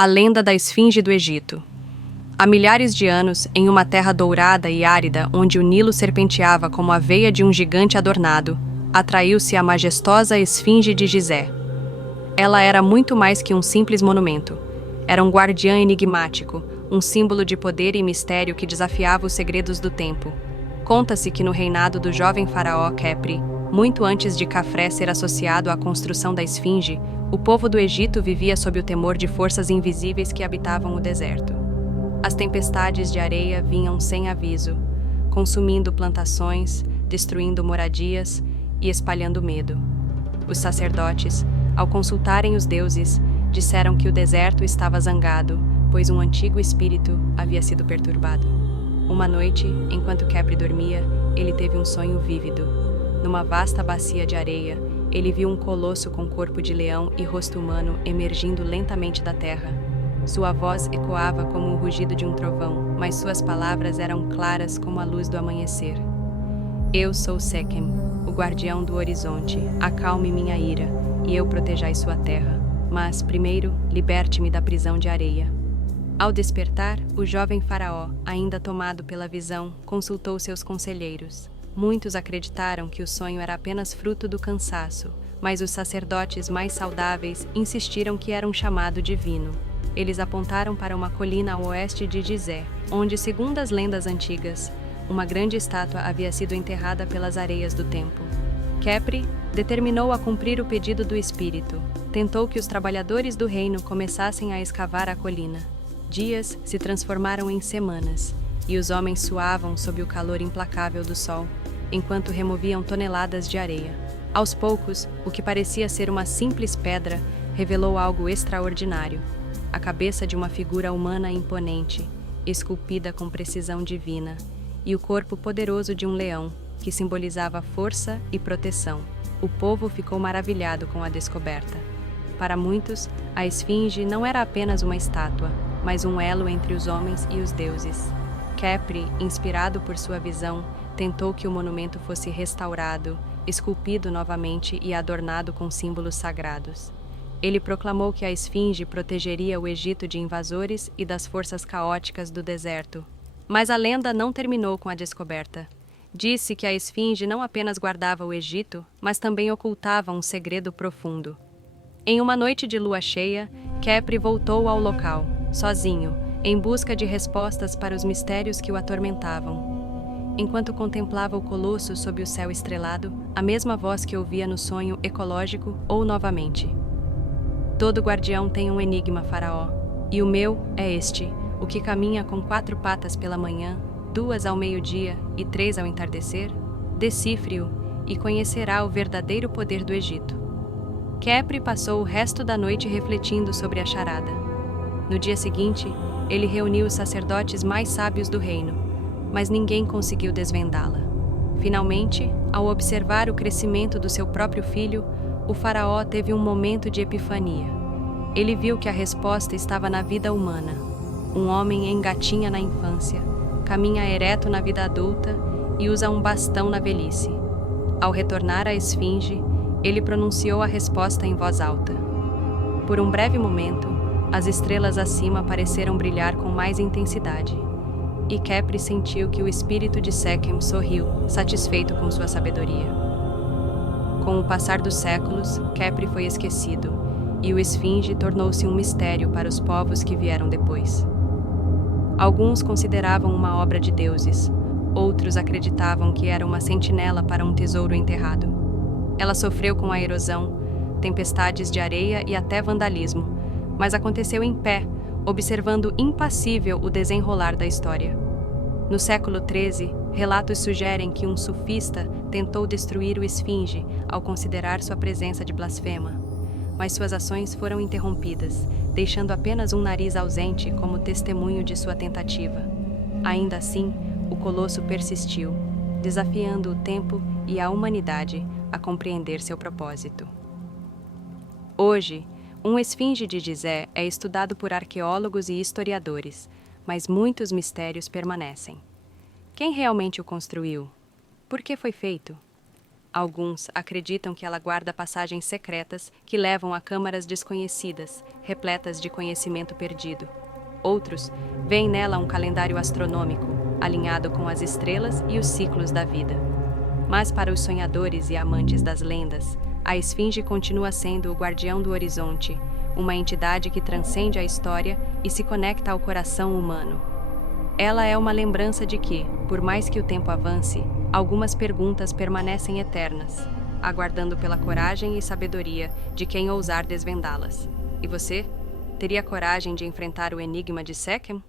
A lenda da Esfinge do Egito. Há milhares de anos, em uma terra dourada e árida, onde o Nilo serpenteava como a veia de um gigante adornado, atraiu-se a majestosa Esfinge de Gizé. Ela era muito mais que um simples monumento. Era um guardiã enigmático, um símbolo de poder e mistério que desafiava os segredos do tempo. Conta-se que no reinado do jovem faraó Khepri, muito antes de Khafré ser associado à construção da Esfinge, o povo do Egito vivia sob o temor de forças invisíveis que habitavam o deserto. As tempestades de areia vinham sem aviso, consumindo plantações, destruindo moradias e espalhando medo. Os sacerdotes, ao consultarem os deuses, disseram que o deserto estava zangado, pois um antigo espírito havia sido perturbado. Uma noite, enquanto Khepri dormia, ele teve um sonho vívido. Numa vasta bacia de areia, ele viu um colosso com corpo de leão e rosto humano emergindo lentamente da terra. Sua voz ecoava como o rugido de um trovão, mas suas palavras eram claras como a luz do amanhecer. Eu sou Sekem, o guardião do horizonte. Acalme minha ira, e eu protejai sua terra. Mas, primeiro, liberte-me da prisão de areia. Ao despertar, o jovem faraó, ainda tomado pela visão, consultou seus conselheiros. Muitos acreditaram que o sonho era apenas fruto do cansaço, mas os sacerdotes mais saudáveis insistiram que era um chamado divino. Eles apontaram para uma colina ao oeste de Gizé, onde, segundo as lendas antigas, uma grande estátua havia sido enterrada pelas areias do tempo. Khepri determinou a cumprir o pedido do espírito. Tentou que os trabalhadores do reino começassem a escavar a colina. Dias se transformaram em semanas, e os homens suavam sob o calor implacável do sol, enquanto removiam toneladas de areia. Aos poucos, o que parecia ser uma simples pedra revelou algo extraordinário. A cabeça de uma figura humana imponente, esculpida com precisão divina, e o corpo poderoso de um leão, que simbolizava força e proteção. O povo ficou maravilhado com a descoberta. Para muitos, a Esfinge não era apenas uma estátua, mas um elo entre os homens e os deuses. Khepri, inspirado por sua visão, tentou que o monumento fosse restaurado, esculpido novamente e adornado com símbolos sagrados. Ele proclamou que a Esfinge protegeria o Egito de invasores e das forças caóticas do deserto. Mas a lenda não terminou com a descoberta. Disse que a Esfinge não apenas guardava o Egito, mas também ocultava um segredo profundo. Em uma noite de lua cheia, Khepri voltou ao local, sozinho, em busca de respostas para os mistérios que o atormentavam. Enquanto contemplava o colosso sob o céu estrelado, a mesma voz que ouvia no sonho ecológico ou novamente. Todo guardião tem um enigma, faraó, e o meu é este, o que caminha com 4 patas pela manhã, 2 ao meio-dia e 3 ao entardecer. Decifre-o e conhecerá o verdadeiro poder do Egito. Khepri passou o resto da noite refletindo sobre a charada. No dia seguinte, ele reuniu os sacerdotes mais sábios do reino, mas ninguém conseguiu desvendá-la. Finalmente, ao observar o crescimento do seu próprio filho, o faraó teve um momento de epifania. Ele viu que a resposta estava na vida humana. Um homem engatinha na infância, caminha ereto na vida adulta e usa um bastão na velhice. Ao retornar à Esfinge, ele pronunciou a resposta em voz alta. Por um breve momento, as estrelas acima pareceram brilhar com mais intensidade, e Khepri sentiu que o espírito de Sekem sorriu, satisfeito com sua sabedoria. Com o passar dos séculos, Khepri foi esquecido, e o Esfinge tornou-se um mistério para os povos que vieram depois. Alguns consideravam uma obra de deuses, outros acreditavam que era uma sentinela para um tesouro enterrado. Ela sofreu com a erosão, tempestades de areia e até vandalismo, mas aconteceu em pé, observando impassível o desenrolar da história. No século XIII, relatos sugerem que um sufista tentou destruir o Esfinge ao considerar sua presença de blasfema, mas suas ações foram interrompidas, deixando apenas um nariz ausente como testemunho de sua tentativa. Ainda assim, o colosso persistiu, desafiando o tempo e a humanidade a compreender seu propósito. Hoje, um Esfinge de Gizé é estudado por arqueólogos e historiadores, mas muitos mistérios permanecem. Quem realmente o construiu? Por que foi feito? Alguns acreditam que ela guarda passagens secretas que levam a câmaras desconhecidas, repletas de conhecimento perdido. Outros veem nela um calendário astronômico, alinhado com as estrelas e os ciclos da vida. Mas para os sonhadores e amantes das lendas, a Esfinge continua sendo o guardião do horizonte, uma entidade que transcende a história e se conecta ao coração humano. Ela é uma lembrança de que, por mais que o tempo avance, algumas perguntas permanecem eternas, aguardando pela coragem e sabedoria de quem ousar desvendá-las. E você? Teria coragem de enfrentar o enigma de Sekhem?